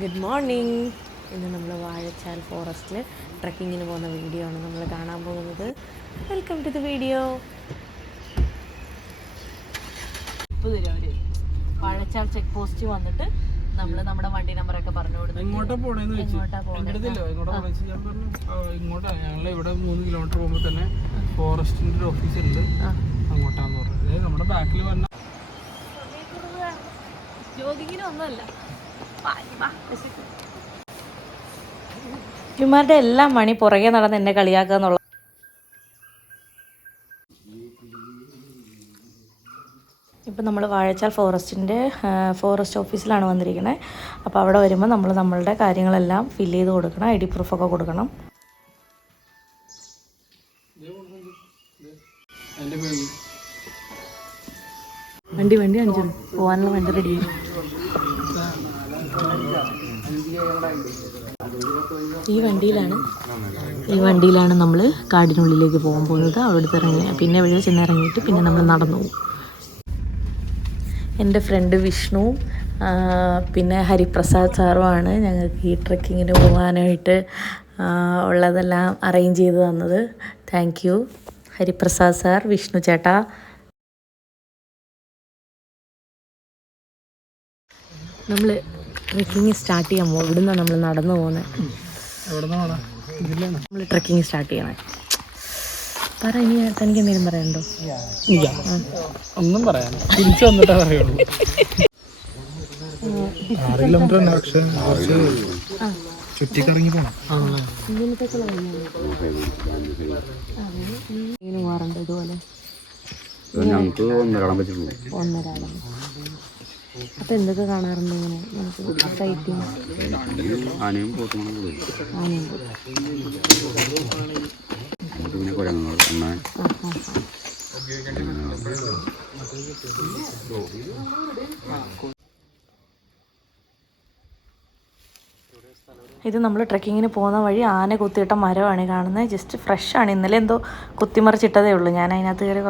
Good morning. ഇന്ന് നമ്മൾ വാഴച്ചാൽ ഫോറസ്റ്റിൽ ട്രക്കിങ്ങിന് പോകുന്ന വീഡിയോ ആണ് നമ്മൾ കാണാൻ പോകുന്നത്. Welcome to the video. ഇപ്പോൾ തരാം വാഴച്ചാൽ ചെക്ക് പോസ്റ്റ് വന്നിട്ട് നമ്മൾ നമ്മുടെ വണ്ടി നമ്പറൊക്കെ പറഞ്ഞു കൊടുത്തു. ഇങ്ങോട്ടാ പോണേന്ന് വെച്ച് ഇങ്ങോട്ടാ. ഞങ്ങൾ ഇവിടെ 3 കിലോമീറ്റർ പോകുമ്പോൾ തന്നെ ഫോറസ്റ്റിന്റെ ഒരു ഓഫീസ് ഉണ്ട്, അങ്ങോട്ടാന്ന് പറഞ്ഞത്. നമ്മുടെ ബാക്കിൽ വന്ന ജോഗിങ്ങിനൊന്നുമല്ല, ഇവന്മാരുടെ എല്ലാം മണി പുറകെ നടന്ന് എന്നെ കളിയാക്കുക എന്നുള്ള. ഇപ്പം നമ്മൾ വാഴച്ചാൽ ഫോറസ്റ്റ് ഓഫീസിലാണ് വന്നിരിക്കുന്നത്. അപ്പോൾ അവിടെ വരുമ്പോൾ നമ്മൾ നമ്മളുടെ കാര്യങ്ങളെല്ലാം ഫില്ല് ചെയ്ത് കൊടുക്കണം, ID പ്രൂഫൊക്കെ കൊടുക്കണം. വണ്ടി കാണിച്ചു പോകാനുള്ള വണ്ടി റെഡിയാണ്. ഈ വണ്ടിയിലാണ് നമ്മൾ കാടിനുള്ളിലേക്ക് പോകാൻ പോകുന്നത്. അവിടുത്തെ ഇറങ്ങി പിന്നെ വഴി ചെന്നിറങ്ങിയിട്ട് പിന്നെ നമ്മൾ നടന്നു പോകും. എൻ്റെ ഫ്രണ്ട് വിഷ്ണുവും പിന്നെ ഹരിപ്രസാദ് സാറുമാണ് ഞങ്ങൾക്ക് ഈ ട്രക്കിങ്ങിന് പോകാനായിട്ട് ഉള്ളതെല്ലാം അറേഞ്ച് ചെയ്ത് തന്നത്. Thank you Hariprasad sir, Vishnu ചേട്ടാ. നമ്മൾ ട്രക്കിങ് സ്റ്റാർട്ട് ചെയ്യാൻ പോകും. ഇവിടെ നിന്നാണ് നമ്മൾ നടന്നു പോകുന്നത്. നമ്മൾ ട്രക്കിങ് സ്റ്റാർട്ട് ചെയ്യണേ. പറ, ഇനി തനിക്ക് എന്തെങ്കിലും പറയാനുണ്ടോ? ഒന്നും പറയാൻ തിരിച്ചു വന്നിട്ടേ പറയുള്ളൂ. 6 കിലോമീറ്റർ ചുറ്റിക്കറങ്ങി പോകണം. പോകാറുണ്ട് ഇതുപോലെ. ഞങ്ങൾക്ക് 1.5 പറ്റുള്ളൂ. 1.5. അപ്പം എന്തൊക്കെ കാണാറുണ്ട് ഇങ്ങനെ നമുക്ക് സൈറ്റിങ്? ആനയും പോത്തുമാണ് കൂടുതൽ. ആനയുണ്ട്. പിന്നെ കുരങ്ങുകൾ, അണ്ണാൻ. ഇത് നമ്മൾ ട്രക്കിങ്ങിന് പോകുന്ന വഴി ആന കുത്തിയിട്ട മരമാണ് കാണുന്നത്. ജസ്റ്റ് ഫ്രഷാണ്. ഇന്നലെ എന്തോ കുത്തിമറിച്ചിട്ടതേ ഉള്ളൂ. ഞാൻ അതിനകത്ത് കയറി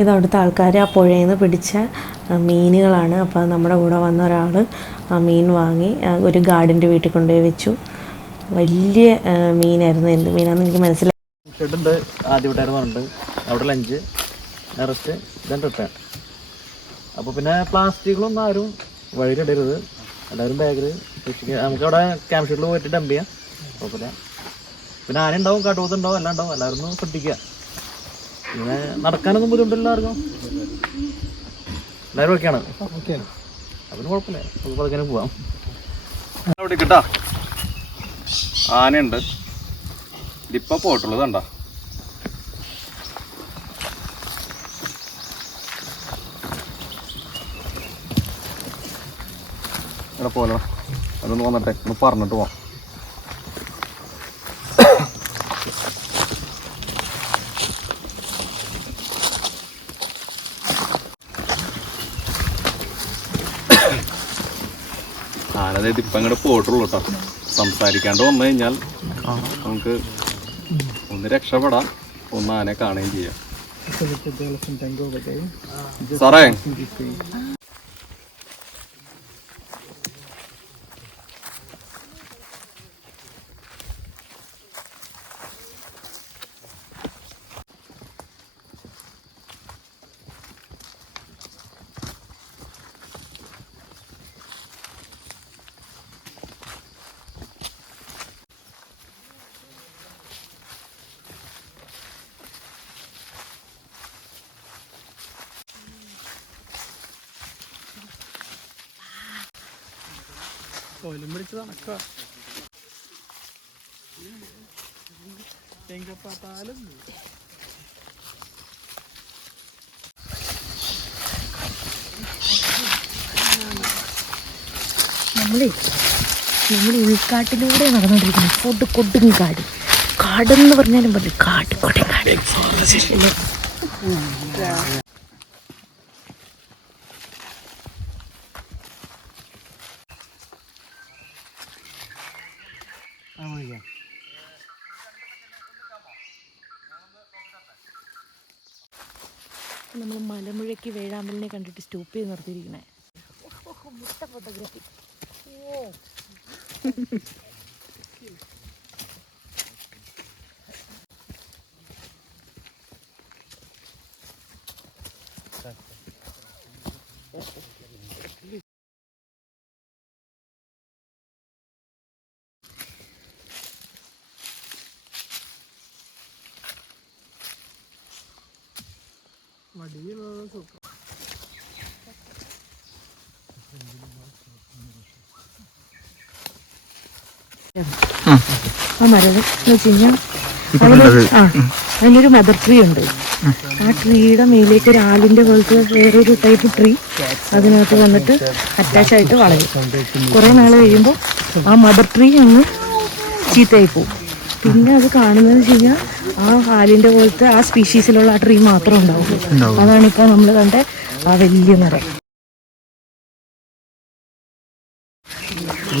ഇത് അവിടുത്തെ ആൾക്കാർ ആ പുഴയിൽ നിന്ന് പിടിച്ച മീനുകളാണ്. അപ്പോൾ നമ്മുടെ കൂടെ വന്ന ഒരാൾ ആ മീൻ വാങ്ങി ഒരു ഗാർഡിൻ്റെ വീട്ടിൽ കൊണ്ടുപോയി വെച്ചു. വലിയ മീനായിരുന്നു. എന്ത് മീനാണെന്ന് എനിക്ക് മനസ്സിലായി. ഷെഡുണ്ട്, ആദ്യമായിട്ടായിരുന്നു പറഞ്ഞിട്ട്. അവിടെ ലഞ്ച്, റെസ്റ്റ്, ദെൻ റിട്ടേൺ. അപ്പോൾ പിന്നെ പ്ലാസ്റ്റിക്കുകളൊന്നും ആരും വഴിയിലിടരുത്. എല്ലാവരും ബാഗിൽ നമുക്കവിടെ ക്യാമ്പ് ഷെഡിൽ പോയിട്ട് ഡംപ് ചെയ്യാം. കുഴപ്പമില്ല. പിന്നെ ആന ഉണ്ടാവും, കാട്ടുപോത്തുണ്ടാവും, എല്ലാം ഉണ്ടാവും. എല്ലാവരും ഒന്ന് ശ്രദ്ധിക്കുക. പിന്നെ നടക്കാനൊന്നും ബുദ്ധിമുട്ടില്ല ആർക്കും. എല്ലാവരും ഒക്കെയാണ്. അതിന് കുഴപ്പമില്ല, നമുക്ക് പതുക്കെ പോവാം. അവിടെ കേട്ടാ ആനയുണ്ട്. ഇതിപ്പോൾ പോയിട്ടുള്ളത് കണ്ടാ. ഇവിടെ പോലെ അതൊന്ന് വന്നിട്ടെ ഒന്ന് പറഞ്ഞിട്ട് പോവാം. ആനതായത് ഇപ്പം അങ്ങോട്ട് പോയിട്ടുള്ളൂ കേട്ടോ. സംസാരിക്കാണ്ട് വന്നു കഴിഞ്ഞാൽ നമുക്ക് ഒന്ന് രക്ഷപ്പെടാം, ഒന്ന് ആനയെ കാണുകയും ചെയ്യാം. സാറേ, കോലും പിടിച്ച് നടക്കുക. എങ്കപ്പാത്താലും നമ്മൾ ഉൾക്കാട്ടിലൂടെ നടന്നുകൊണ്ടിരിക്കുന്നത്. കൊടുങ്കാട്. കാടെന്ന് പറഞ്ഞാലും പറയും കാട്, കൊടുങ്കാട്. നമ്മൾ മലമുഴയ്ക്ക് വേഴാമ്പലിനെ കണ്ടിട്ട് സ്റ്റോപ്പ് ചെയ്ത് നിർത്തിയിരിക്കണേ. മുട്ട ഫോട്ടോഗ്രാഫി. ഓ ആ മരം എന്ന് വെച്ച് കഴിഞ്ഞാൽ അതിലൊരു മദർ ട്രീ ഉണ്ട്. ആ ട്രീയുടെ മേലേക്ക് ഒരു ആലിൻ്റെ പോലത്തെ വേറൊരു ടൈപ്പ് ട്രീ അതിനകത്ത് വന്നിട്ട് അറ്റാച്ച് ആയിട്ട് വളരും. കുറേ നാൾ കഴിയുമ്പോൾ ആ മദർ ട്രീ അങ്ങ് ചീത്തയായി പോകും. പിന്നെ അത് കാണുന്നതെന്ന് വെച്ച് കഴിഞ്ഞാൽ ആ ആലിൻ്റെ പോലത്തെ ആ സ്പീഷീസിലുള്ള ആ ട്രീ മാത്രം ഉണ്ടാവും. അതാണിപ്പോൾ നമ്മൾ കണ്ട ആ വലിയ മരം.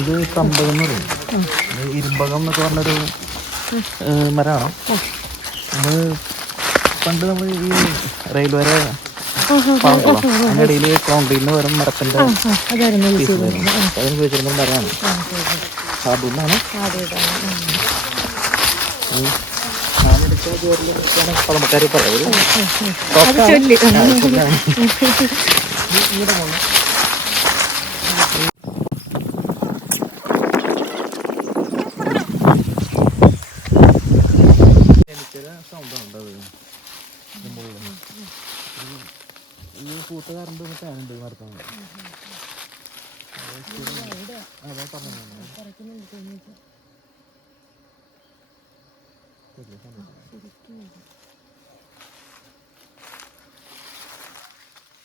ഇത് കമ്പകം എന്ന് പറയും. ഇരുമ്പകം എന്നൊക്കെ പറഞ്ഞൊരു മരമാണ്. അത് പണ്ട് നമ്മൾ ഈ റെയിൽവേരെ അതിനിടയിൽ കോൺക്രീറ്റിന് പകരം മരത്തിൻ്റെ അതിന് ഉപയോഗിച്ചിരുന്ന മരമാണ്. സാധുന്നാണ് സാധനടിച്ച ജോലിയാണ് പഴമക്കാർ പറയുന്നത്. സൗണ്ടാണ് ഈ കൂട്ടുകാരുണ്ട് ഫാനുണ്ട് നടത്താൻ. അതെ പറഞ്ഞു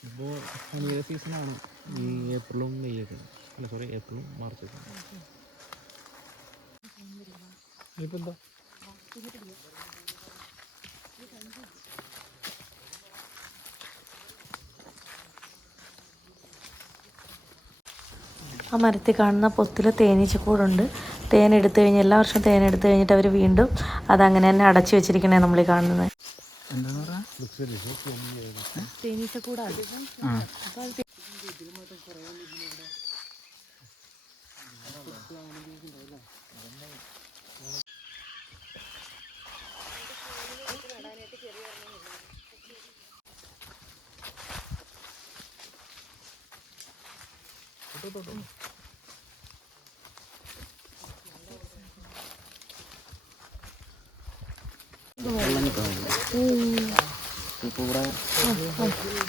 ഇപ്പോൾ ഹണിയുടെ സീസണാണ് ഈ ഏപ്രിലും മെയ്യൊക്കെ. അല്ല സോറി, ഏപ്രിലും മാർച്ചൊക്കെ. ഇനിയിപ്പോൾ എന്താ ആ മരത്തിൽ കാണുന്ന പൊത്തിൽ തേനീച്ചക്കൂടുണ്ട്. തേൻ എടുത്തു കഴിഞ്ഞ് എല്ലാ വർഷവും തേൻ എടുത്തു കഴിഞ്ഞിട്ട് അവർ വീണ്ടും അതങ്ങനെ തന്നെ അടച്ചു വെച്ചിരിക്കണേ നമ്മൾ ഈ കാണുന്നത്. തേനീച്ചക്കൂടാണ്. ഇപ്പോൾ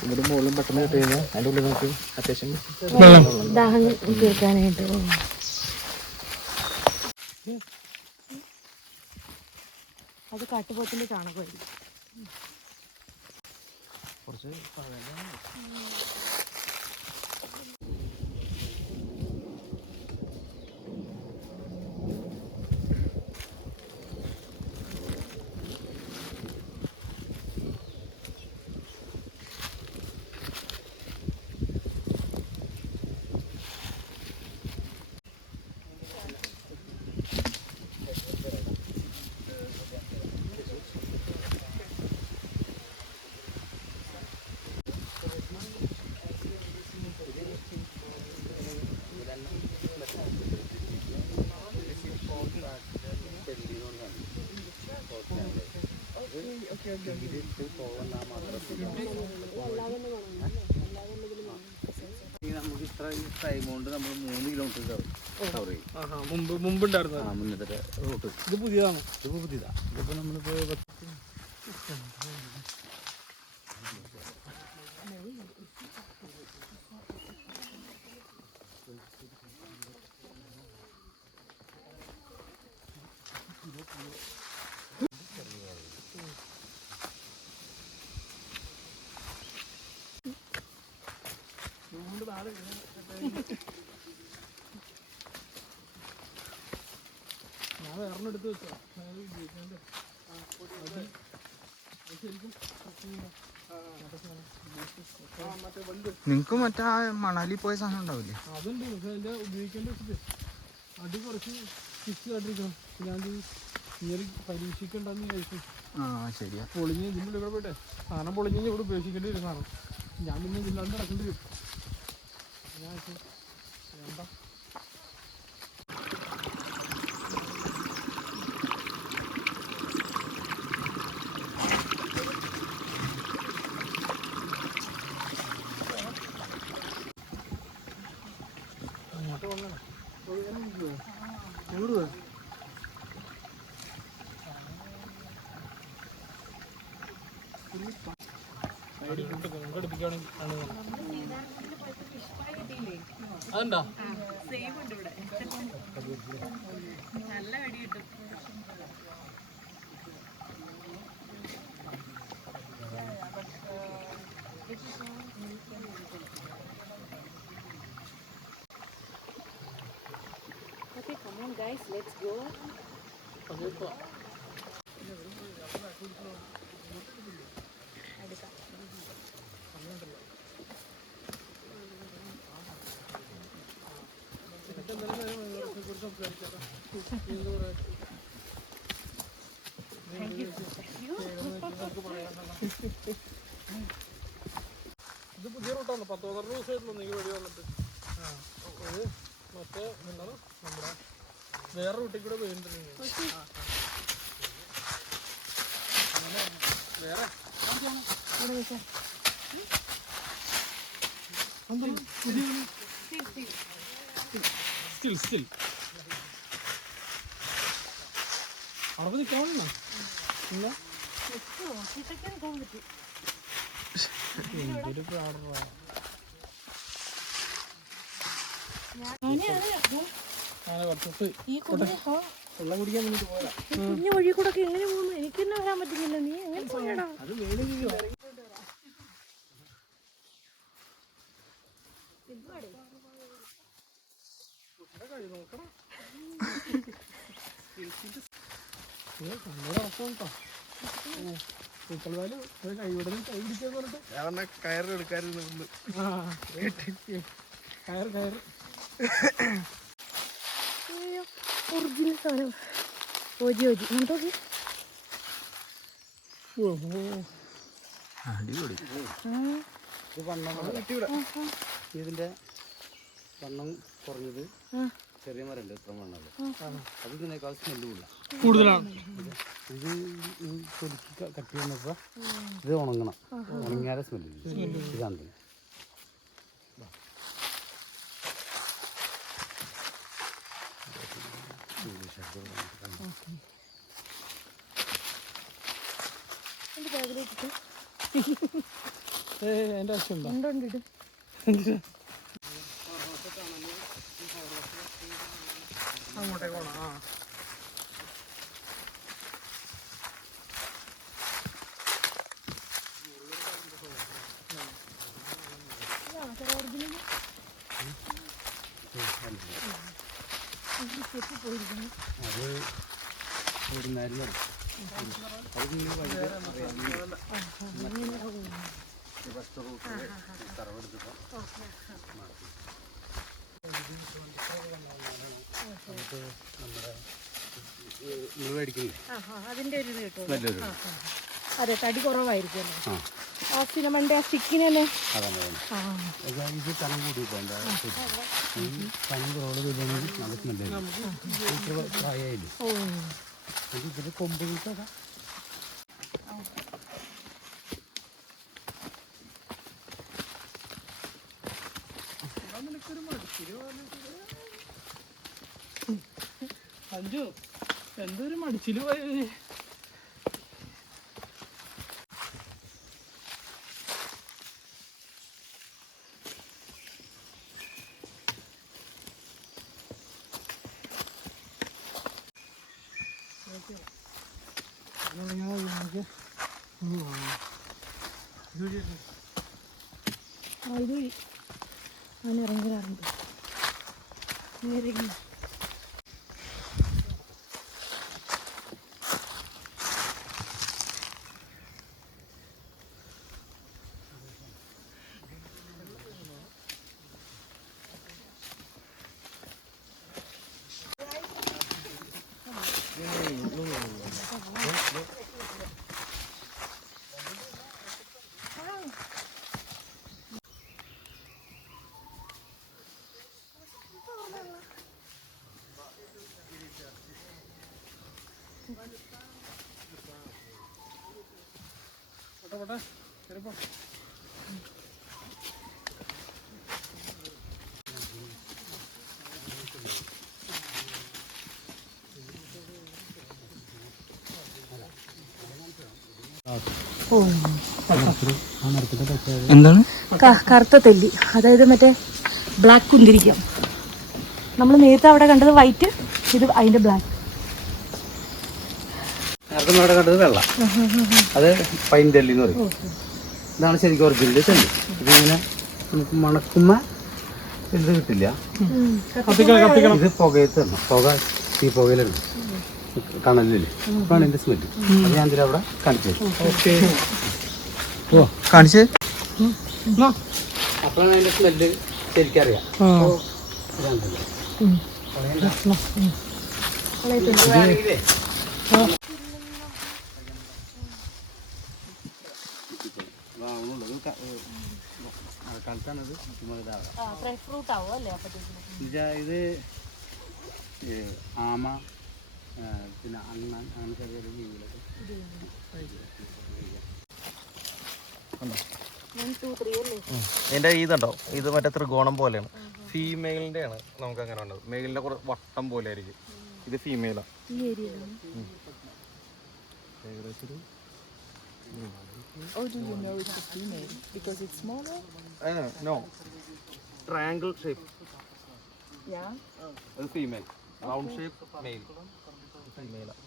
ഇവിടെ മുകളിലും പെട്ടെന്ന് കിട്ടി കഴിഞ്ഞാൽ അതിൻ്റെ ഉള്ളിൽ നമുക്ക് അത്യാവശ്യം ദാഹം തീർക്കാനായിട്ട്. അത് കാട്ടുപോത്തിന്റെ ചാണകമായിരിക്കും. കുറച്ച് നമുക്ക് ഇത്ര ടൈം കൊണ്ട് നമ്മൾ 3 കിലോമീറ്റർ കവർ ചെയ്യും. മുമ്പുണ്ടായിരുന്നു മുന്നത്തെ റൂട്ട്. ഇത് പുതിയതാണ്. ഇതിപ്പോൾ പുതിയതാണ്. ഇതിപ്പോൾ നമ്മളിപ്പോൾ ഞാൻ വേറെ എടുത്ത് വെച്ചോ. നിങ്ങക്ക് മറ്റേ മണാലി പോയ സാധനം ഉണ്ടാവില്ലേ? അതുണ്ട്. പക്ഷെ അതിന്റെ ഉപയോഗിക്കേണ്ട വെച്ചിട്ട് അടി കുറച്ച് ഫിക്സ് ആയിട്ടിരിക്കണം. ഞാൻ ഈ പരീക്ഷിക്കണ്ടെന്ന് കഴിച്ചു. ആ ശരിയാ. പൊളിഞ്ഞ് ഇതിൻ്റെ ഇവിടെ പോയിട്ടെ സാധനം പൊളിഞ്ഞ് ഇവിടെ ഉപേക്ഷിക്കേണ്ടി വരും സാധനം. ഞാൻ പിന്നെ ഇതില്ലാണ്ട് നടക്കേണ്ടി വരും. ഞാൻ എന്താ അങ്ങോട്ട് വന്നേ എവിടെ പോയി അതെന്താ Okay, come on guys, let's go. ഇത് പുതിയ റൂട്ടാണ്. 10-12 ദിവസമായിട്ടുള്ളൂ നീ വഴി വന്നിട്ട്. ഇത് മറ്റേ എന്താണ് നമ്മുടെ വേറെ റൂട്ടിൽ കൂടെ പോയിട്ടുണ്ടെങ്കിൽ വേറെ സ്റ്റിൽ അവിടെ നിൽക്കാൻ വേണ്ട പിന്നെ എന്തൊരു പ്രാണ വെള്ളം കുടിക്കാൻ വേണ്ടിട്ട് പോയതാ. കുഞ്ഞു വഴി കൂടെ ഒക്കെ എങ്ങനെ പോകുന്നു? എനിക്ക് തന്നെ വരാൻ പറ്റുന്നില്ല. നീ എങ്ങനെ പോയടാ? അത് മേലെ നോക്കണം. പൂക്കളവാല് കൈവിടെ കൈ പിടിച്ചെന്ന് പറഞ്ഞിട്ട് കയറ് എടുക്കാറുണ്ട്. കയറ് ഒറിജിനൽ സാധനം. ഓജി നോക്കി. അടിപൊളി. ഇതിന്റെ വണ്ണം കുറഞ്ഞത് ചെറിയ മരണ്ട് ഇത്ര വണ്ണുള്ളൂ. അത് ഇതിനേക്കാൾ സ്മെല്ല് കൂടുതലാണ്. ഇത് കൊതുക്കി കട്ടി വന്നപ്പോ ഇത് ഉണങ്ങണം. ഉണങ്ങിയാലെ സ്മെല്ല്. ഇതാണ് അതിന്റെ ആവശ്യമുണ്ടോ? അങ്ങോട്ടേക്ക് പോണം. ആ അത് ഓടുന്നായിരുന്നു. അത് നിങ്ങൾ വഴി ഫസ്റ്റ് റൂട്ടിൽ തറവെടുത്തിട്ട് അതിന്റെ ഒരു ഇത് കിട്ടും. അതെ, തടി കുറവായിരിക്കും. ആ സിനിമന്റെ ആ സ്റ്റിക്കിനല്ലേ. ഇത് കനം കൂടി കനം കുറവ് നല്ല സ്മെല്ലായിരുന്നു. പ്രായമായില്ലേ ഇതിന്റെ കൊമ്പ് കിട്ടാ. അഞ്ചു എന്തൊരു മടിച്ചില് പോയി. ഇതുവഴി ഞാൻ ഇറങ്ങാറുണ്ട്. പോട്ടെ ശരിപ്പോ. എന്താണ്? കറുത്ത തെല്ലി, അതായത് മറ്റേ ബ്ലാക്ക് കുന്തിരിക്കം. നമ്മൾ നേരത്തെ അവിടെ കണ്ടത് വൈറ്റ്, ഇത് അതിന്റെ ബ്ലാക്ക്. നേരത്തെ അവിടെ കണ്ടത് വെള്ള, അത് പൈൻ തെല്ലി എന്ന് പറയും. ഇതാണ് ശരിക്കും ഒറിജിനൽ തെല്ലി. ഇതിങ്ങനെ നമുക്ക് മണക്കുമ്പോ ഇത് കിട്ടില്ല. ഇത് പുകയത്ത് പുക, തീ പുകയിലുണ്ട്, കണലില്. അപ്പോഴാണ് ഇതിന്റെ സ്മെല്ല്. അത് ഞാൻ അവിടെ കാണിച്ചു. ഓ കാണിച്ചേ. അപ്പോഴാണ് അതിന്റെ സ്മെല്ല് ശരിക്കറിയാം. ഇത് ആമ, പിന്നെ അണ്ണൻ, അങ്ങനെ ചെറിയ ജീവികളൊക്കെ. ഇതിന്റെ ഇതുണ്ടോ, ഇത് മറ്റേ ത്രികോണം പോലെയാണ്. ഫീമെയിലിന്റെ ആണ് നമുക്ക് അങ്ങനെ ഉണ്ടത്. മെയിലിന്റെ കുറെ വട്ടം പോലെ ആയിരിക്കും. ഇത് ഫീമെയിലാണ്. No, triangle shape. അത് ഫീമെയിൽ. Round shape male. ഫീമെയിലാണ്.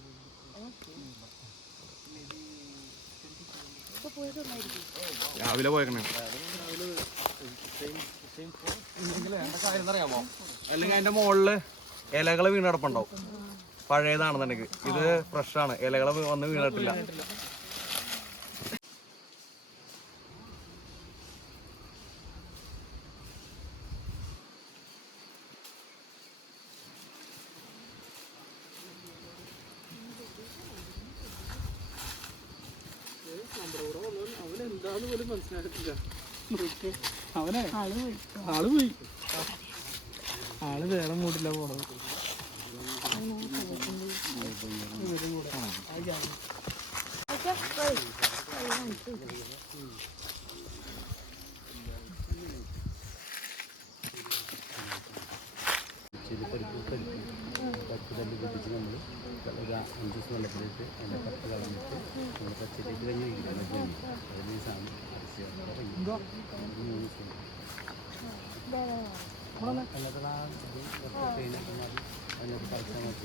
രാവിലെ പോയേക്കണേ. എന്താ കാര്യം എന്നറിയാമോ? അല്ലെങ്കിൽ അതിന്റെ മുകളില് ഇലകള് വീണ് കിടപ്പുണ്ടാവും. പഴയതാണെന്നുണ്ടെങ്കിൽ ഇത് ഫ്രഷാണ്, ഇലകള് വന്ന് വീണിട്ടില്ല. അവനെന്താന്ന് പോലും മനസ്സിലായിട്ടില്ല. അവനെ ആള് പോയി, ആള് വേറെ മൂടില്ല പോണത്. തല്ലി പൊട്ടിച്ച് നമ്മൾ ഒരു 5 ദിവസം വെള്ളത്തിലിട്ട് അതിൻ്റെ കപ്പ് കളഞ്ഞിട്ട് നമ്മൾ പച്ചരിയിട്ട് കഴിഞ്ഞ് കഴിക്കില്ല. പൊങ്ങി അതിന് ഈ സാധനം അരച്ച് 3 ദിവസം എന്നിട്ട് ആ ഇത് കഴിഞ്ഞാൽ അതിനകത്ത് കളിച്ചാൽ മതി.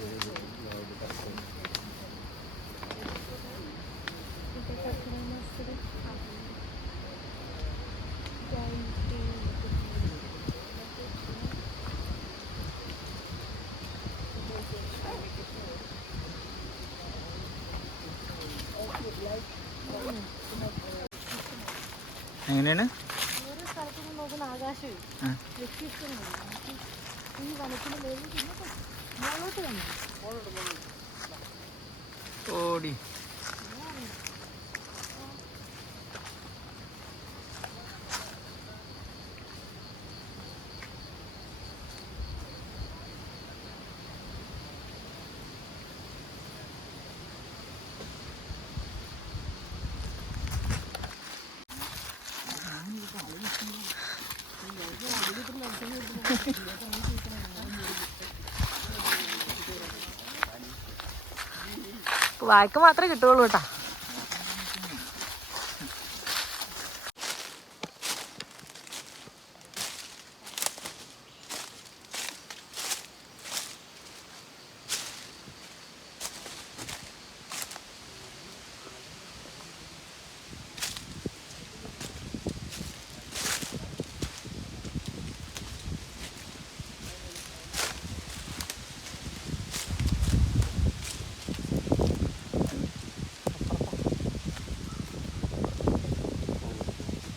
എങ്ങനെയാണ്? ഓരോ സ്ഥലത്തു നിന്ന് നോക്കുന്ന ആകാശം വ്യത്യസ്തമാണ്. ഈ വനത്തിന് മേലിൽ മുകളോട്ട് വന്നു ഓടി വായ്ക്ക് മാത്രമേ കിട്ടുള്ളൂ കേട്ടാ.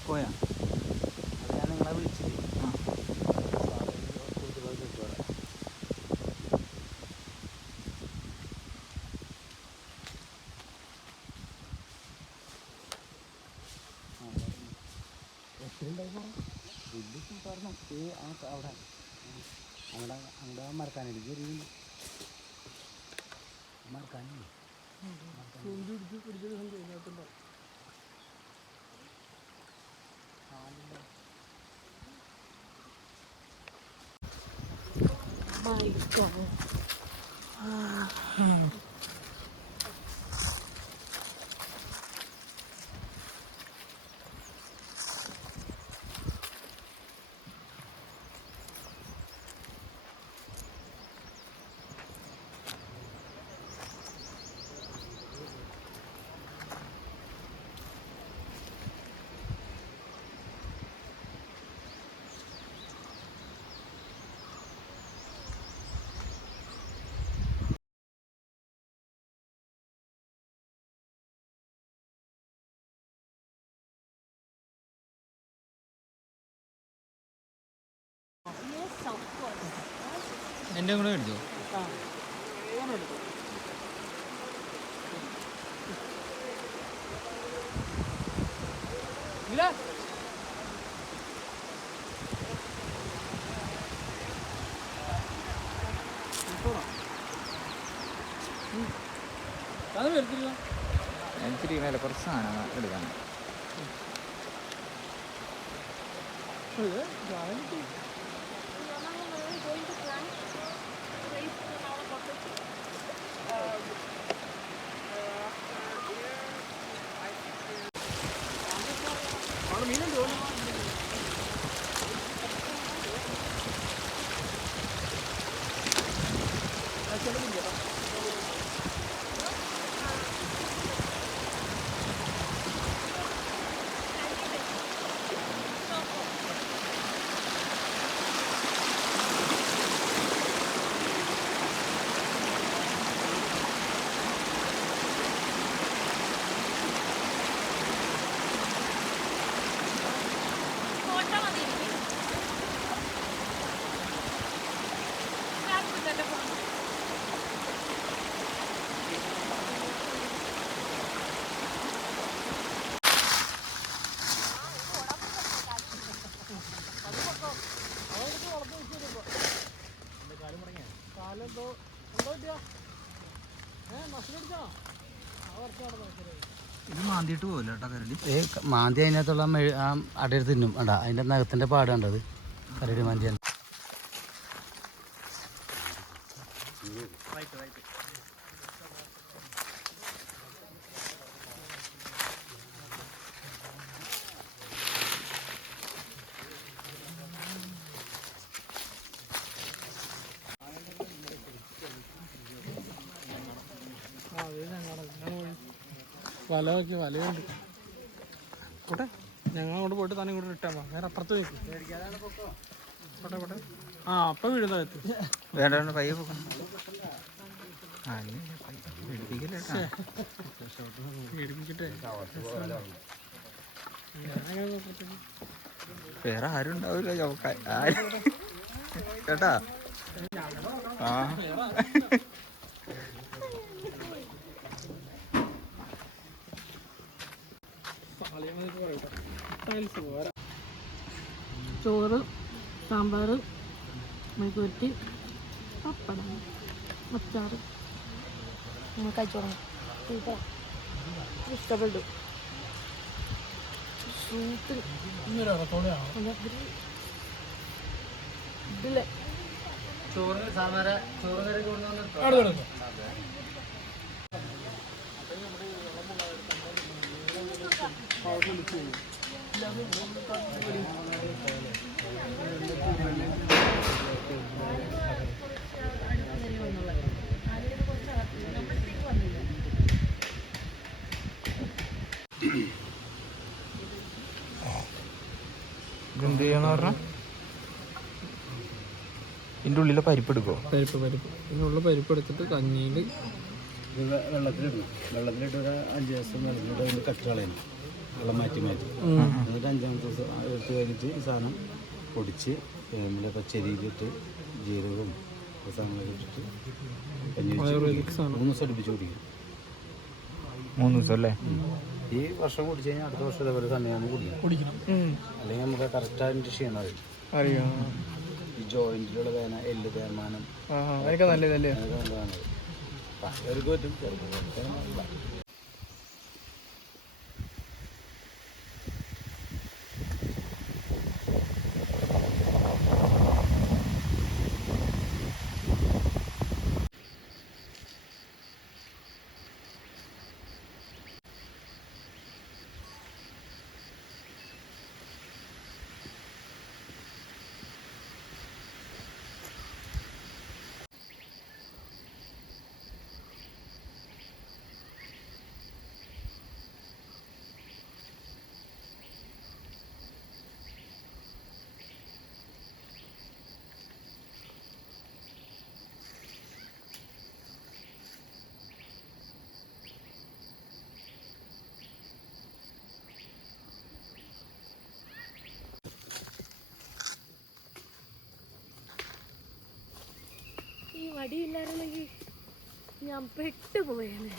പോയാ? അത് ഞാൻ നിങ്ങളെ വിളിച്ചിട്ട് അവിടെ മറക്കാനില്ല മറക്കാനില്ല എൻ്റെ കൂടെ മേടിച്ചോ? അത് വരത്തില്ല. എനിക്ക് വില കുറച്ച് സാധനം എടുക്കണം. അവിടെ മീനുണ്ട്. ഇത് മാന്തിയിട്ട് പോകില്ല കേട്ടോ കരടി. മാന്തി അതിനകത്തുള്ള അടയിൽ തിന്നും വേണ്ട, അതിൻ്റെ നഖത്തിൻ്റെ പാട് കണ്ടത് കരടി മാന്തിയാണ്. വല നോക്കി, വലയുണ്ട്. പോട്ടെ, ഞങ്ങൾ അങ്ങോട്ട് പോയിട്ട് തന്നെ ഇങ്ങോട്ട് ഇട്ടാ വേറെ അപ്പുറത്ത് നിൽക്കും. പോട്ടെ പോട്ടെ. ആ അപ്പം വീഴുന്നകത്ത് വേണ്ട പയ്യെ പോക്കണം. പേടിപ്പിക്കട്ടെ. വേറെ ആരും ഉണ്ടാവില്ല ചോക്കാൻ കേട്ടാ. ആ ചോറ്, സാമ്പാർ, മെഴുകുവരട്ടി, പപ്പടം, അച്ചാർ. നമ്മൾ കഴിച്ചോളാം. ഇഷ്ടപ്പെട്ടു. സൂപ്പർ. ഇതില്ലേ ചോറ് സാമ്പാർ ചോറ് കറി ഇതെന്ത് ചെയ്യാന്ന് പറഞ്ഞാൽ ഇതിൻ്റെ ഉള്ളിലെ പരിപ്പ് എടുക്കുമോ? പരിപ്പ് ഇതിനുള്ള പരിപ്പ് എടുത്തിട്ട് കഞ്ഞിയിൽ വെള്ളത്തിലിടണം. വെള്ളത്തിലിട്ട് ഒരു 5 ദിവസം വെള്ളത്തിലിട്ട് അതിൻ്റെ കട്ട് കളയണം. വെള്ളം മാറ്റി എന്നിട്ട് 5-ാമത്തെ ദിവസം എടുത്ത് കഴിഞ്ഞിട്ട് ഈ സാധനം പൊടിച്ച് നമ്മുടെ പച്ചരിയിലിട്ട് ജീരകവും സാധനങ്ങളൊക്കെ ഇട്ടിട്ട് കഞ്ഞി 3 ദിവസം അടുപ്പിച്ച് കുടിക്കും. 3 ദിവസം അല്ലേ? ഈ വർഷം കുടിച്ച് കഴിഞ്ഞാൽ അടുത്ത വർഷം ഇതേപോലെ സമയമാണ് കുടിക്കണം. അല്ലെങ്കിൽ നമുക്ക് കറക്റ്റായിട്ട് ക്ഷീണം അറിയാം. ഈ ജോയിൻറ്റിലുള്ള വേദന, എല്ല് തേയ്മാനം അതൊക്കെ നല്ലതല്ലേ? അതൊക്കെ നല്ലതാണ്. അവർക്ക് പറ്റും, ചെറുപ്പം. വടിയില്ലായിരുന്നെങ്കിൽ ഞാൻ പെട്ടുപോയേനെ.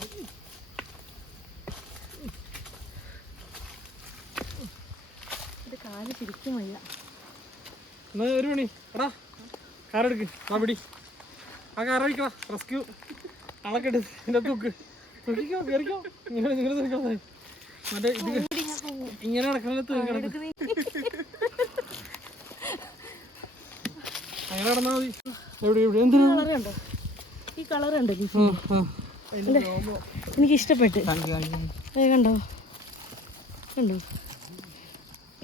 ഇത് കാല് ശരിക്കും വയ്യ. എന്നാ ഒരു മണി എടാ കാറെടുക്ക് ആ പിടി ആ കാറടിക്കടാ റെസ്ക്യൂ ആളൊക്കെ എടുത്ത് എൻ്റെ തൂക്ക് തൂക്കിക്കോ കയറിക്കോ ഇങ്ങനെ നിങ്ങൾ തൂക്കോ മറ്റേ ഇത് ഇങ്ങനെ കിടക്കണ തൂക്കി കിടക്കും അങ്ങനെ കിടന്നാ മതി. എവിടെ എവിടെ എന്തിനാ കളറുണ്ടോ? ഈ കളറുണ്ട് എനിക്ക് ഇഷ്ടപ്പെട്ടു. കണ്ടോ കണ്ടോ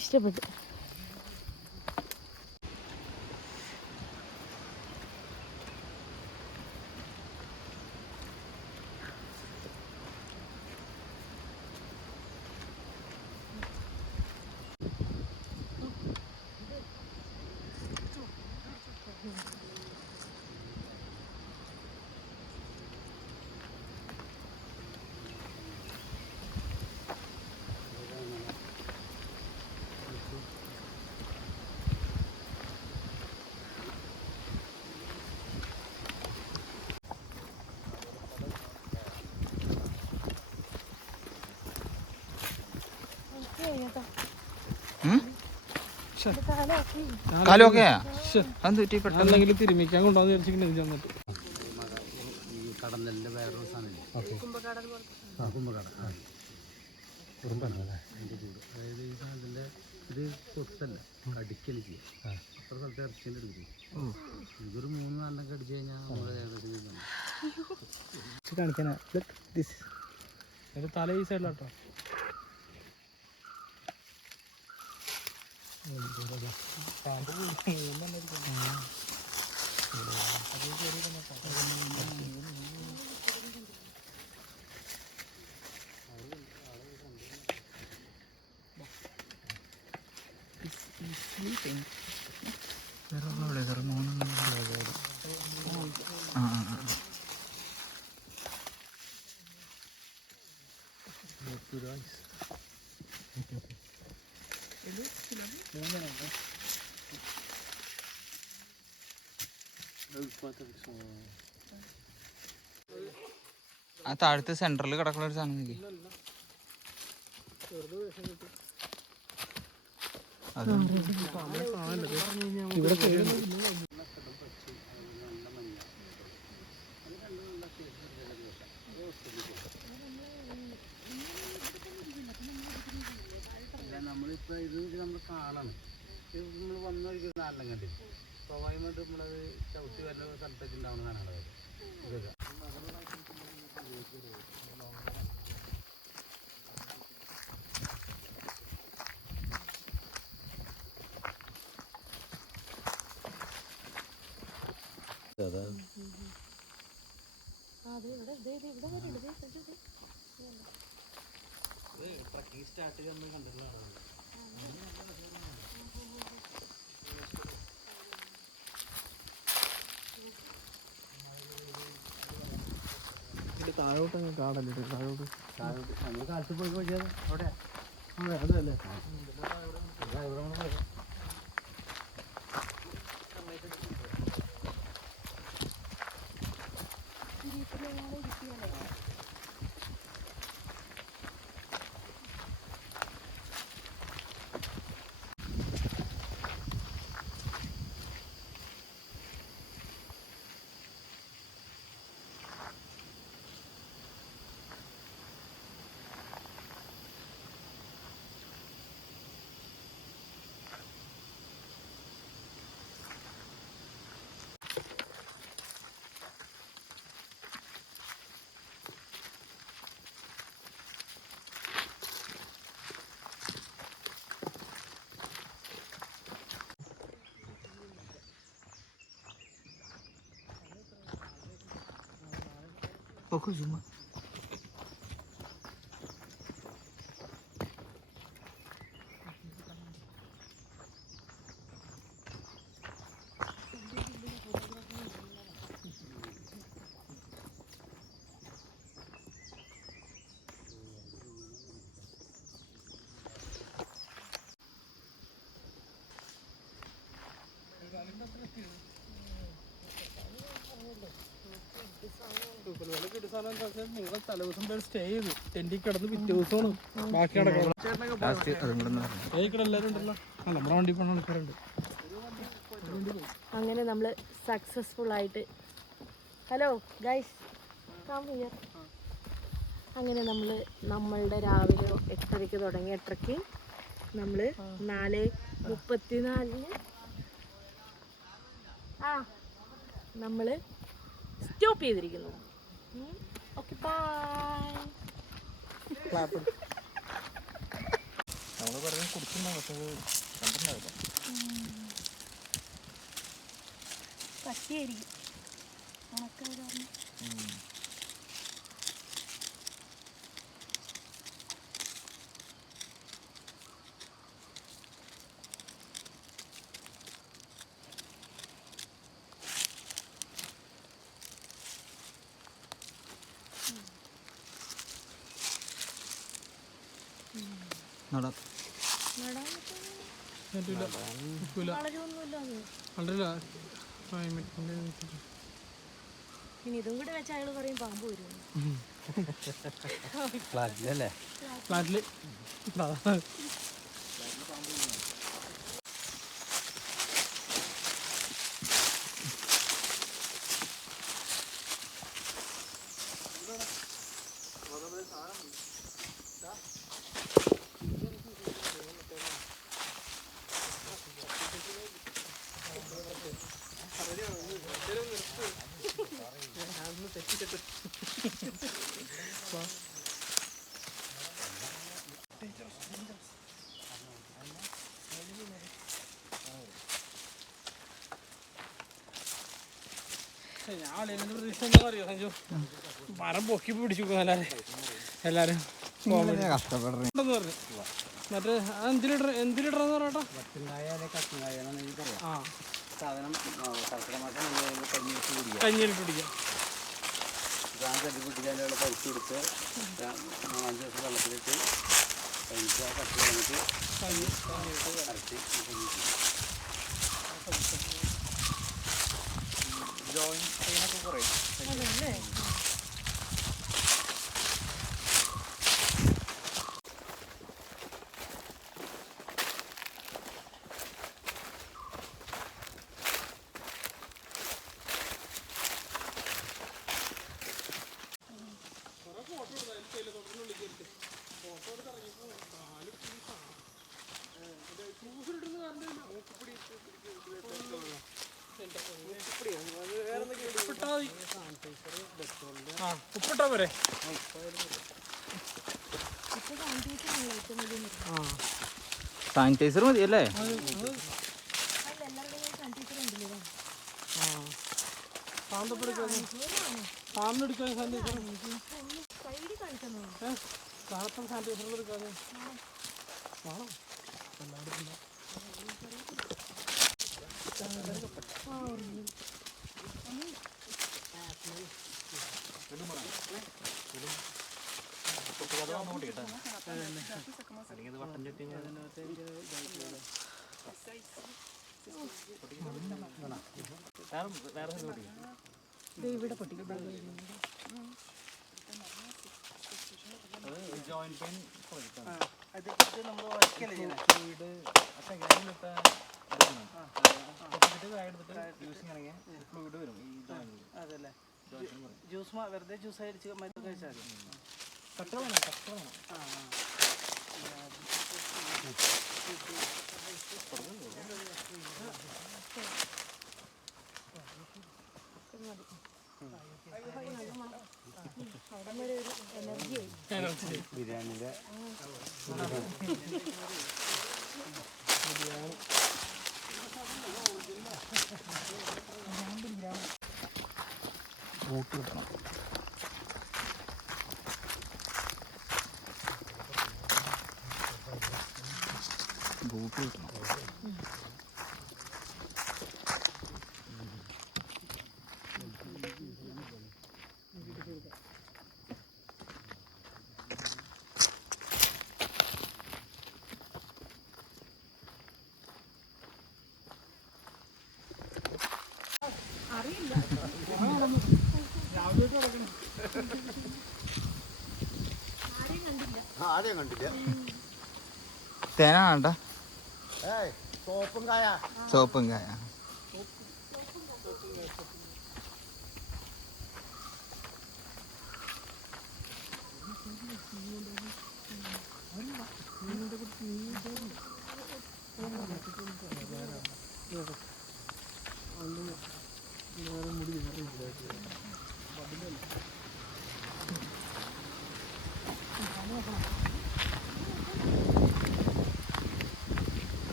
ഇഷ്ടപ്പെട്ടു. കാലൊക്കെ അത് തെറ്റി പെട്ടെന്ന് എന്തെങ്കിലും തിരുമിക്കാൻ കൊണ്ടുവന്ന് വിചാരിച്ചിട്ട് ഇത് ചെന്നിട്ട് ഈ കടന്നലിൻ്റെ വേറൊരു സാധനം കുമ്പകട അതിൻ്റെ ചൂട് അതായത് ഈ സാധനത്തിൻ്റെ ഇത് കൊത്തല്ല കടിക്കല് ചെയ്യാം. അത്ര സ്ഥലത്ത് ഇറച്ചിൻ്റെ എടുക്കും. ഇതൊരു 3-4 കടിച്ചു കഴിഞ്ഞാൽ നമ്മൾ ഏകദേശം കാണിക്കാനാ അതിന്റെ തല ഈ സൈഡിലാട്ടോ. ആ താഴത്ത് സെന്ററിൽ കിടക്കുന്ന ഒരു സാധനം നോക്കി. നമ്മളിപ്പോൾ ഇത് നമ്മൾ കാണണം. ഇത് നമ്മൾ വന്നു കഴിക്കുന്ന നാലെണ്ണം കണ്ടില്ല. സ്വാഭാവികമായിട്ട് നമ്മളത് ചവിട്ടി വരുന്ന സ്ഥലത്തൊക്കെ ഉണ്ടാവുന്ന സാധനങ്ങൾ ഇതൊക്കെ. ട്രക്കിംഗ് സ്റ്റാർട്ട് ചെയ്യുന്ന കണ്ടിട്ടുള്ളതാണ്. താഴോട്ട് കാടല്ലേ താഴോട്ട് നമ്മൾ കാലത്ത് പോയി പോയത് അവിടെ അതല്ലേ Poco zoom. തൂക്കൽ കിട്ടിയ സ്ഥലം എന്താ വെച്ചാൽ നിങ്ങൾ തലേദിവസം പോയി സ്റ്റേ ചെയ്തു ടെന്റിൽ കിടന്ന് പിറ്റേ ദിവസമാണ് ബാക്കി എല്ലാവരും ഉണ്ടല്ലോ നമ്മുടെ വണ്ടി പോണ ആൾക്കാരുണ്ട്. അങ്ങനെ നമ്മൾ സക്സസ്ഫുൾ ആയിട്ട് ഹലോ ഗൈസ് അങ്ങനെ നമ്മളുടെ രാവിലെ 8:30 തുടങ്ങി 8:30 നമ്മൾ 4:34 നമ്മൾ സ്റ്റോപ്പ് ചെയ്തിരിക്കുന്നു. Okay bye. നമ്മൾ പറഞ്ഞ് കുടിച്ചിട്ടുണ്ടാവും പക്ഷെ അത് കണ്ടിട്ടുണ്ടാവില്ല. പറ്റിയായിരിക്കും ഉണക്കായിരുന്നു. ഇനി ഇതും കൂടെ വെച്ച് അയാൾ പറയും പാമ്പ് വരും. ഫ്ലാറ്റിലല്ലേ? ഫ്ലാറ്റില് ഞാൻ അളിയൻ്റെ പ്രതീക്ഷ എന്താ പറയുക സഞ്ജു, മരം പൊക്കി പിടിച്ചു എല്ലാരും കഷ്ടപ്പെടുന്നു പറഞ്ഞു. മറ്റേ എന്തിലിടറെന്ന് പറയട്ടോ കഞ്ഞിയിലിട്ട് പിടിക്കാം. പരിപ്പ് എടുത്ത് 5 ദിവസം വെള്ളത്തിലിട്ട് കഴിച്ച് ആ കട്ടി കളഞ്ഞിട്ട് അരച്ച് ജോയിൻ പെയിനൊക്കെ കുറയും. ഉപ്പിട്ടാ പോരെ? സാനിറ്റൈസർ മതി അല്ലേ? സാറിനെടുക്കാൻ സാനിറ്റൈസർ കാലത്തും സാനിറ്റൈസർ എടുക്കാതെ വേണം. ഇവിടെ പൊട്ടിക്കും. ജോയിന്റ് പെയിൻ ഫ്ലൂയിഡ് വരും ഈ അതല്ലേ ജ്യൂസ് വെറുതെ ജ്യൂസ് അടിച്ച് മരുന്ന് കഴിച്ചാൽ കട്ട വേണം, കട്ട വേണം. ബിരിയാണിയുടെ ബൂട്ട് കിട്ടണം. ബൂട്ട് കിട്ടണം. ആദ്യം കണ്ടില്ല. തേന കണ്ട സോപ്പും കായ.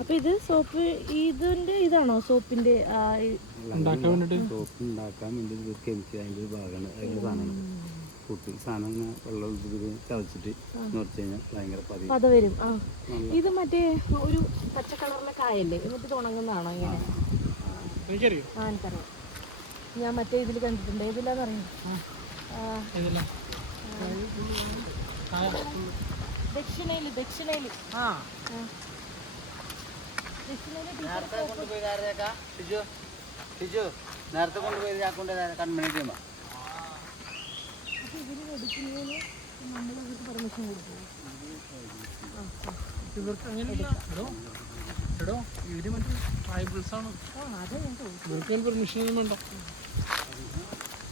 അപ്പൊ ഇത് സോപ്പ് ഇതിന്റെ ഇതാണോ സോപ്പിന്റെ സോപ്പ് ഉണ്ടാക്കാൻ വേണ്ടി കെമിക്കൽ അതിൻ്റെ ഒരു ഭാഗമാണ് അതിൻ്റെ സാധനമാണ്. കൂട്ടി സാധനം ഇങ്ങനെ വെള്ളം ഒഴിച്ചിട്ട് ചതച്ചിട്ട് നിറച്ച് കഴിഞ്ഞാൽ ഭയങ്കര പത വരും. ആ ഇത് മറ്റേ ഒരു പച്ച കളറിലെ കായല്ലേ എന്നിട്ട് ഉണങ്ങുന്നതാണോ ഇങ്ങനെ? ആ എനിക്കറിയാം. ഞാൻ മറ്റേ ഇതിൽ കണ്ടിട്ടുണ്ട്. ഏതില്ലാന്നറിയാം? ദക്ഷിണയില് ദക്ഷിണയില് നേരത്തെ കൊണ്ടുപോയി ആക്കൊണ്ട് കൺമണി ചെയ്യുമ്പോൾ പെർമിഷൻ കൊടുക്കും. ഇവർക്ക് അങ്ങനെയല്ല. എടോ ഇവര് മറ്റേ ട്രൈബിൾസ് ആണ്. ഇവർക്ക് പെർമിഷൻ ഒന്നും വേണ്ട.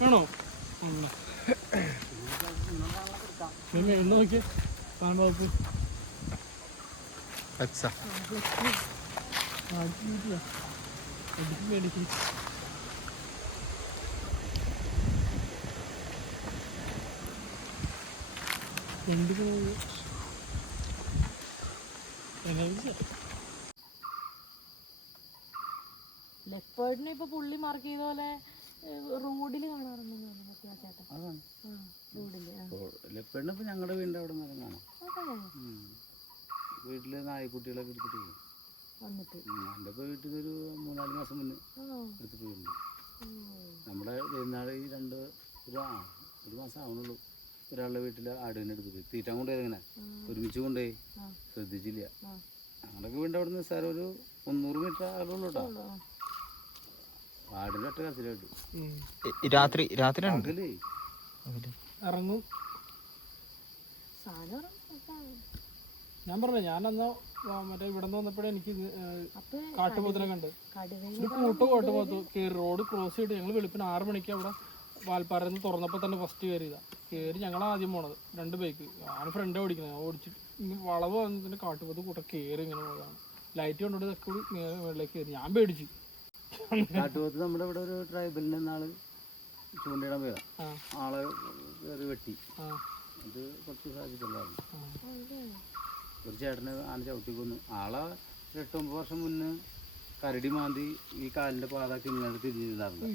വേണോ? നോക്കിയേ കാണുമ്പോ പച്ച മേടിക്കും. ലെപ്പേർഡിനെ ഇപ്പൊ പുള്ളി മാർക്ക് ചെയ്ത പോലെ റോഡിൽ കാണാറുണ്ടെന്ന് തോന്നുന്നു ചേട്ടൻ. ലെപ്പേഡിനെ ഇപ്പം ഞങ്ങളുടെ വീടിൻ്റെ അവിടെ നിന്ന് കാണാം. വീട്ടിൽ നായ്ക്കുട്ടികളൊക്കെ എടുത്തിട്ട് പോകും. വന്നിട്ട് എൻ്റെ ഇപ്പോൾ വീട്ടിൽ ഒരു 3-4 മാസം മുന്നേ എടുത്തിട്ട് പോയിട്ടുണ്ട്. നമ്മുടെ പെരുന്നാൾ ഈ ഒരു മാസം ആവണുള്ളൂ. ഒരാളുടെ വീട്ടിൽ ആടിനെ എടുത്ത് പോയി തീറ്റാൻ കൊണ്ടുപോയി. ഇങ്ങനെ ഒരുമിച്ച് കൊണ്ടുപോയി ശ്രദ്ധിച്ചില്ല. ഞങ്ങളൊക്കെ വീടിൻ്റെ അവിടെ നിന്ന് സാർ ഒരു 300 മീറ്റർ ആളുള്ളൂ കേട്ടോ. ആടിൻ്റെ ഒറ്റ കരച്ചിലായിട്ട് രാത്രി ഇറങ്ങും. ഞാൻ പറഞ്ഞേ, ഞാനന്ന് മറ്റേ ഇവിടെ നിന്ന് വന്നപ്പോഴേ എനിക്ക് കാട്ടുപോത്തിനെ കണ്ട്. കാട്ടുപോത്ത് കയറി റോഡ് ക്രോസ് ചെയ്തിട്ട് ഞങ്ങൾ വെളുപ്പിന് 6 മണിക്ക് അവിടെ വാൽപ്പാറയിൽ നിന്ന് തുറന്നപ്പോൾ തന്നെ ഫസ്റ്റ് കയറി ഞങ്ങൾ ആദ്യം പോണത് 2 ബൈക്ക്. ഞാൻ ഫ്രണ്ട് ഓടിക്കുന്നത്. ഓടിച്ചിട്ട് വളവ് വന്നതിൻ്റെ കാട്ടുപോത്ത് കൂട്ടം കയറി ഇങ്ങനെ പോയതാണ്. ലൈറ്റ് കൊണ്ടുകൊണ്ട് ഇതൊക്കെ വെള്ളേക്ക് കയറി. ഞാൻ പേടിച്ചു. കാട്ടുപോത്ത് നമ്മുടെ ഇവിടെ ഒരു ട്രൈബലിന് നാള് ചൂണ്ടിടാൻ പോയതാ. ആളെ കയറി വെട്ടി. അത് കുറച്ച് സാധിക്കുള്ളായിരുന്നു. ഒരു ചേട്ടനെ ആന ചവിട്ടി കൊന്നു. ആളെ 8-9 വർഷം മുന്നേ കരടി മാന്തി ഈ കാലിൻ്റെ പാതാക്കി ഇങ്ങനെ തിരിഞ്ഞിട്ടുണ്ടായിരുന്നു.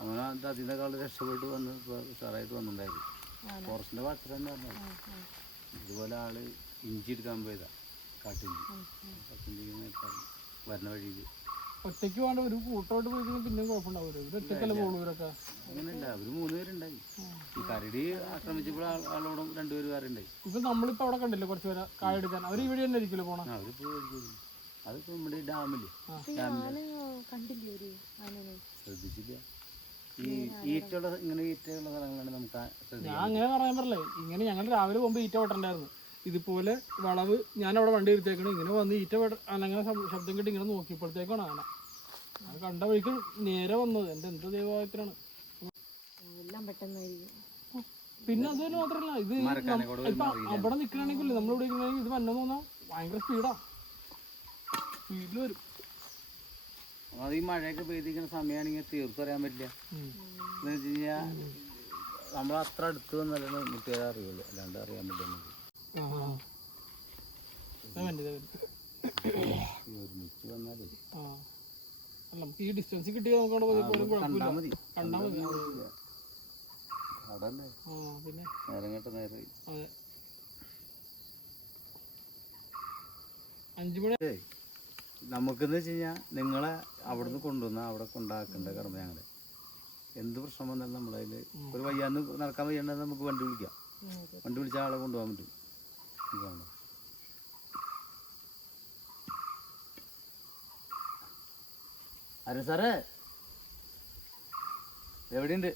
അവൻ അതിനേക്കാൾ രക്ഷപ്പെട്ട് വന്ന് ഉഷാറായിട്ട് വന്നിട്ടുണ്ടായിരുന്നു. ഫോറസ്റ്റിൻ്റെ വാച്ചർ തന്നെ പറഞ്ഞത്. ഇതുപോലെ ആള് ഇഞ്ചി എടുക്കാൻ പോയതാ. കാട്ടിഞ്ചി വരുന്ന വഴിയിൽ ഒറ്റയ്ക്ക് വേണ്ട ഒരു കൂട്ടോട്ട് പോയി പിന്നെ കുഴപ്പമുണ്ടാവില്ല. ഇവര് ഒറ്റക്കല്ല പോകുള്ളൂ. ഇവരൊക്കെ അങ്ങനെയല്ല, അവര് 3 പേരുണ്ടായി. ഈ കരടി ആക്രമിച്ചപ്പോൾ ആളോടും 2 പേര് വേറെ ഉണ്ടായി. ഇപ്പൊ നമ്മളിപ്പോ അവിടെ കണ്ടില്ലേ കുറച്ച് പേരെ കായ എടുക്കാൻ. അവര് ഇവിടെ തന്നെ ആയിരിക്കുമല്ലോ പോണം. അവരിപ്പോ അതിപ്പോ നമ്മുടെ ഡാമില് ശ്രദ്ധിച്ചില്ല. ഈ ഈറ്റുള്ള സ്ഥലങ്ങളാണ് നമുക്ക്. ഞാൻ അങ്ങനെ പറയാൻ പറഞ്ഞേ, ഇങ്ങനെ ഞങ്ങൾ രാവിലെ പോകുമ്പോൾ ഈറ്റ വെട്ടണ്ടായിരുന്നു. ഇതുപോലെ വളവ് ഞാൻ അവിടെ വണ്ടി എടുത്തേക്കണം. ഇങ്ങനെ വന്ന് ഈറ്റ അങ്ങനെ ശബ്ദം കിട്ടി ഇങ്ങനെ നോക്കിയപ്പോഴത്തേക്കാണ് ആന. ഞാൻ കണ്ട വഴിക്ക് നേരെ വന്നത്. എൻ്റെ എന്ത് ദൈവത്തിനാണ്. പിന്നെ അത് മാത്രമല്ല, ഇത് ഇപ്പൊ അവിടെ നിൽക്കണമെങ്കിൽ നമ്മളിവിടെ ഇരിക്കണമെങ്കിൽ ഇത് വന്നെന്ന് പറഞ്ഞാൽ ഭയങ്കര സ്പീഡിൽ വരും. അത് ഈ മഴയൊക്കെ പെയ്തിരിക്കുന്ന സമയമാണെങ്കിൽ തീർത്തും അറിയാൻ പറ്റില്ല. എന്ന് വെച്ച് കഴിഞ്ഞാൽ നമ്മൾ അത്ര അടുത്ത് വന്നല്ലേ മുട്ടിയാൽ അറിയുള്ളൂ, അല്ലാണ്ട് അറിയാൻ പറ്റില്ല. ഒരുമിച്ച് വന്നാലേ നമുക്ക് ഈ ഡിസ്റ്റൻസ് കിട്ടിയാൽ നമുക്ക് കണ്ടാൽ മതി. കണ്ടാൽ മതി. അതല്ലേ പിന്നെ നേരം കേട്ട നേരം. അതെ 5 മണി. നമുക്കെന്ന് വെച്ച് കഴിഞ്ഞാൽ നിങ്ങളെ അവിടെ നിന്ന് കൊണ്ടുവന്ന അവിടെ കൊണ്ടാക്കേണ്ട കടമ ഞങ്ങളെ. എന്ത് പ്രശ്നം വന്നാലും നമ്മളതിൽ ഒരു വയ്യാന്ന് നടക്കാൻ വയ്യാണ്ടെങ്കിൽ നമുക്ക് വണ്ടി വിളിക്കാം. വണ്ടി വിളിച്ചാൽ ആളെ കൊണ്ടുപോകാൻ പറ്റും. ഇതാണ് അരെ സാറേ എവിടെയുണ്ട്?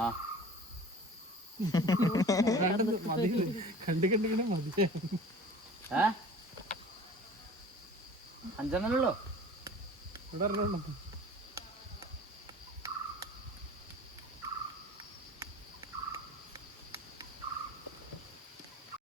ആ കണ്ടിങ്ങനെ മതി. 5 എണ്ണല്ലോ ഇവിടെ